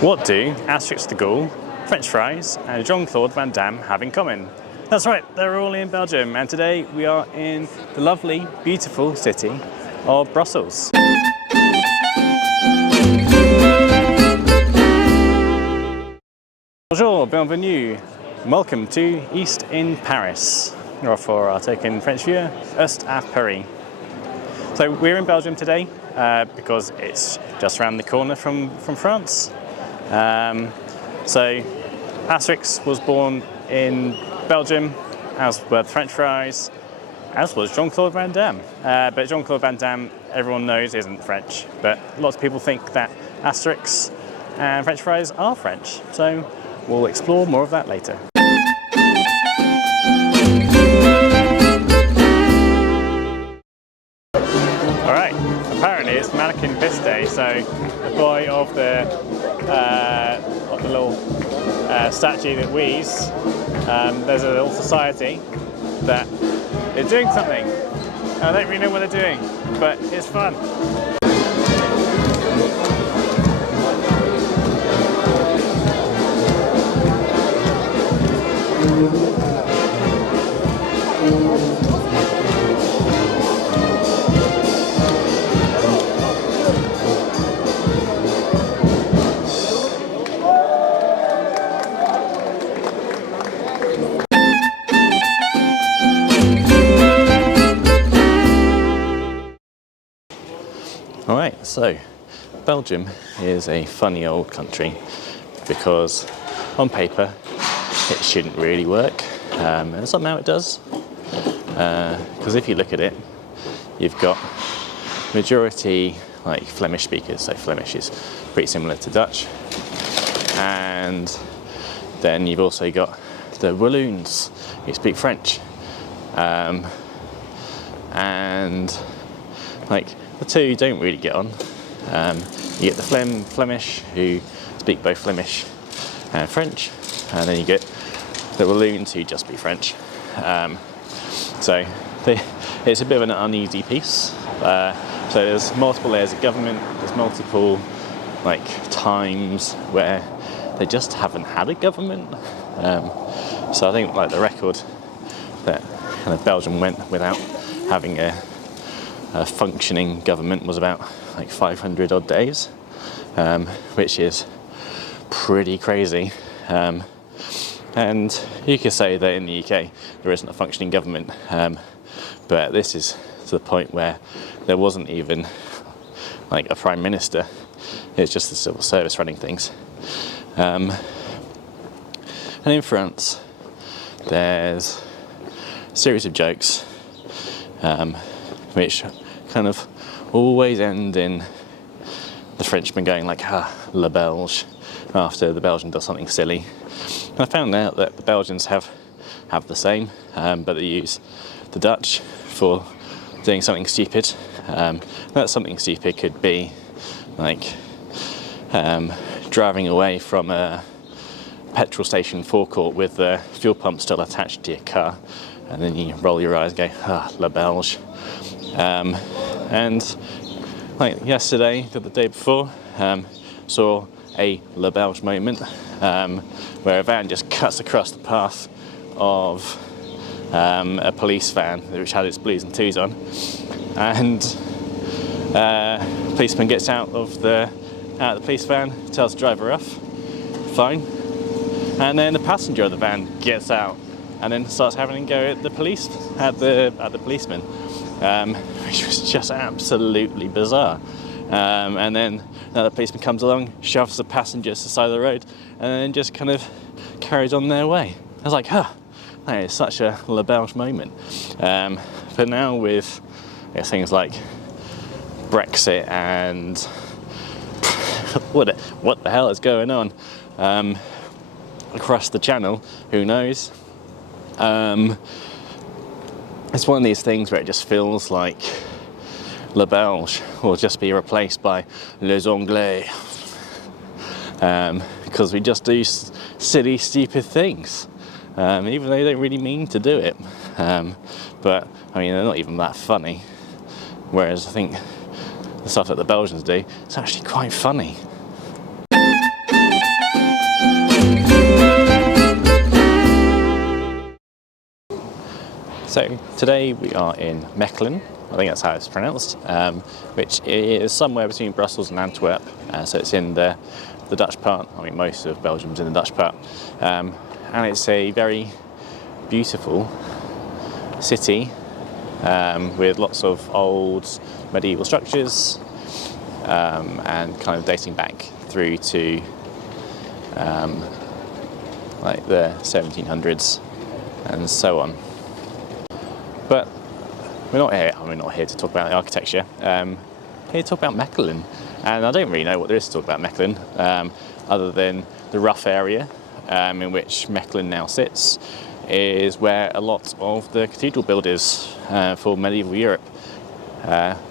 What do Asterix de Gaulle, French fries and Jean-Claude Van Damme have in common? That's right, they're all in Belgium, and today we are in the lovely, beautiful city of Brussels. Bonjour, bienvenue. Welcome to East in Paris, or for our token French viewer, Est à Paris. So we're in Belgium today because it's just around the corner from France. So Asterix was born in Belgium, as were the French fries, as was Jean-Claude Van Damme. But Jean-Claude Van Damme, everyone knows, isn't French. But lots of people think that Asterix and French fries are French. So we'll explore more of that later. Alright, apparently it's Mannekin Pis day, so the boy of the little statue that wheezes, there's a little society that they're doing something. I don't really know what they're doing, but it's fun. Alright, so Belgium is a funny old country because on paper it shouldn't really work, and somehow it does, because if you look at it, you've got majority like Flemish speakers, so Flemish is pretty similar to Dutch, and then you've also got the Walloons who speak French, and like the two don't really get on. You get the Flemish who speak both Flemish and French, and then you get the Walloons who just speak French. So it's a bit of an uneasy piece. So there's multiple layers of government, there's multiple like times where they just haven't had a government. So I think like the record that kind of Belgium went without having a functioning government was about like 500 odd days, which is pretty crazy. And you could say that in the UK there isn't a functioning government, but this is to the point where there wasn't even like a prime minister. It's just the civil service running things. And in France there's a series of jokes which kind of always end in the Frenchman going like, le Belge, after the Belgian does something silly. And I found out that the Belgians have the same, but they use the Dutch for doing something stupid. That something stupid could be like driving away from a petrol station forecourt with the fuel pump still attached to your car, and then you roll your eyes and go, le Belge. And like yesterday, or the day before, saw a Le Belge moment where a van just cuts across the path of a police van which had its blues and twos on, and the policeman gets out of the police van, tells the driver off, fine, and then the passenger of the van gets out and then starts having a go at the policeman. Which was just absolutely bizarre. And then another policeman comes along, shoves the passengers to the side of the road, and then just kind of carries on their way. I was like, that is such a Le Belge moment. But now with things like Brexit and what the hell is going on across the channel, who knows? It's one of these things where it just feels like Le Belge will just be replaced by Les Anglais, because we just do silly, stupid things, even though they don't really mean to do it. But I mean, they're not even that funny. Whereas I think the stuff that the Belgians do, it's actually quite funny. So today we are in Mechelen, I think that's how it's pronounced, which is somewhere between Brussels and Antwerp. So it's in the Dutch part. I mean, most of Belgium's in the Dutch part, and it's a very beautiful city with lots of old medieval structures, and kind of dating back through to like the 1700s and so on. But we're not here to talk about the architecture. Here to talk about Mechelen, and I don't really know what there is to talk about Mechelen, other than the rough area in which Mechelen now sits is where a lot of the cathedral builders for medieval Europe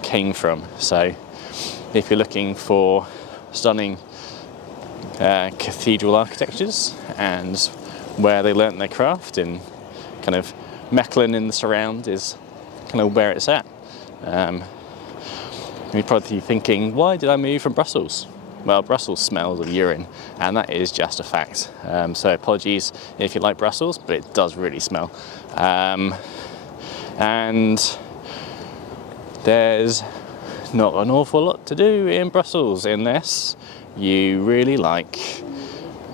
came from. So if you're looking for stunning cathedral architectures and where they learnt their craft, in kind of Mechelen in the surround is kind of where it's at. You're probably thinking, why did I move from Brussels? Well, Brussels smells of urine, and that is just a fact. So apologies if you like Brussels, but it does really smell. And there's not an awful lot to do in Brussels unless you really like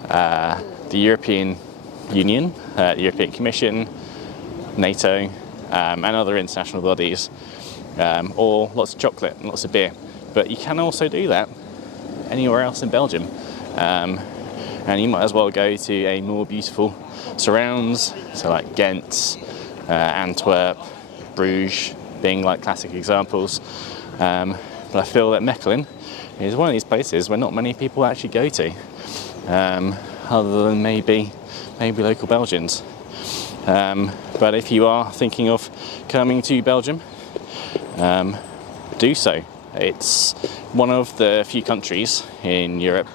the European Union, the European Commission, NATO, and other international bodies, or lots of chocolate and lots of beer. But you can also do that anywhere else in Belgium, and you might as well go to a more beautiful surrounds, so like Ghent, Antwerp, Bruges being like classic examples. But I feel that Mechelen is one of these places where not many people actually go to, other than maybe local Belgians. But if you are thinking of coming to Belgium, do so. It's one of the few countries in Europe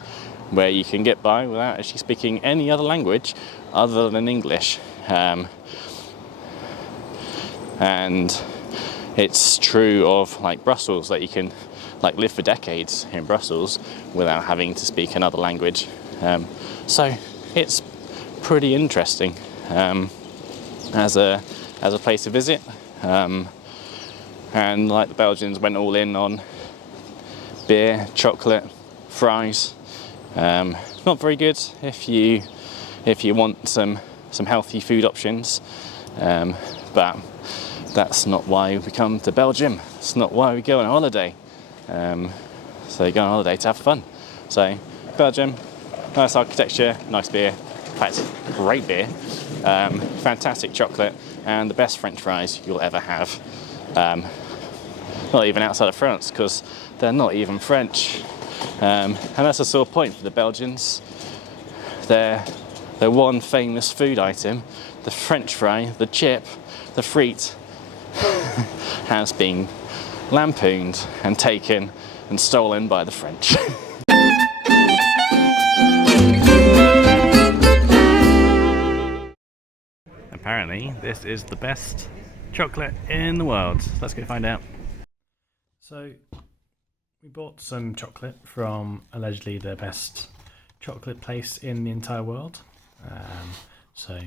where you can get by without actually speaking any other language other than English. And it's true of like Brussels, that you can like live for decades in Brussels without having to speak another language. So it's pretty interesting as a place to visit, and like the Belgians went all in on beer, chocolate, fries. Not very good if you want some healthy food options, but that's not why we come to Belgium. It's not why we go on holiday. So you go on holiday to have fun. So Belgium, nice architecture, nice beer. In fact, great beer, fantastic chocolate, and the best French fries you'll ever have. Not even outside of France, because they're not even French. And that's a sore point for the Belgians. Their one famous food item, the French fry, the chip, the frite, has been lampooned and taken and stolen by the French. Apparently, this is the best chocolate in the world. Let's go find out. So, we bought some chocolate from allegedly the best chocolate place in the entire world. So,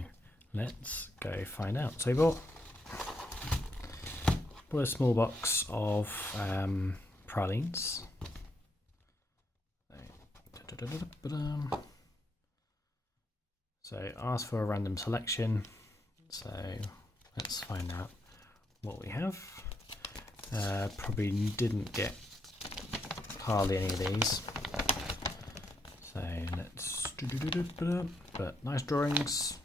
let's go find out. So, we bought a small box of pralines. So, ask for a random selection. So, let's find out what we have. Probably didn't get hardly any of these. So let's but nice drawings,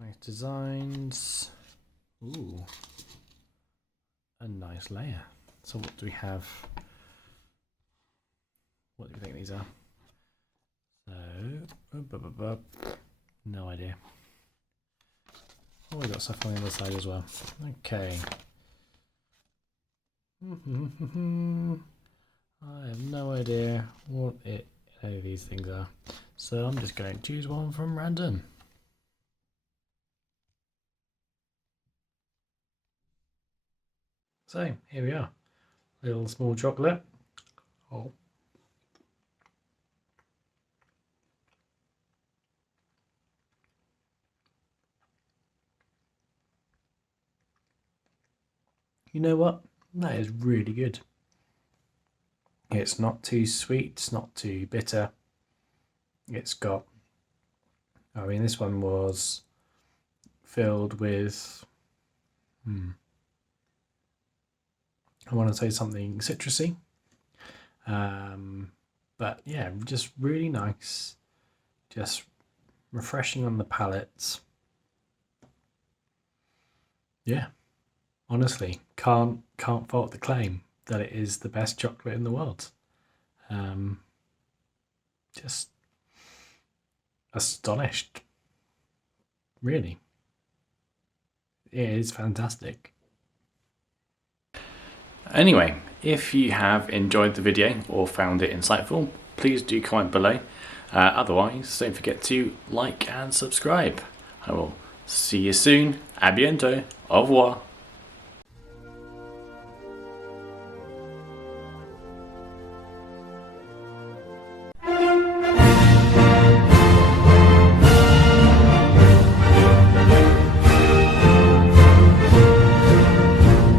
nice designs. Ooh, a nice layer. So what do we have? What do you think these are? So no idea. Oh, we got stuff on the other side as well. Okay. I have no idea what any of these things are, so I'm just going to choose one from random. So here we are, little small chocolate. Oh. you know what? That is really good. It's not too sweet, it's not too bitter. It's got, I mean, this one was filled with, I want to say something citrusy. But yeah, just really nice, just refreshing on the palate. Yeah, honestly, can't fault the claim that it is the best chocolate in the world. Just astonished, really. It is fantastic. Anyway, if you have enjoyed the video or found it insightful, please do comment below. Otherwise, don't forget to like and subscribe. I will see you soon. À bientôt. Au revoir.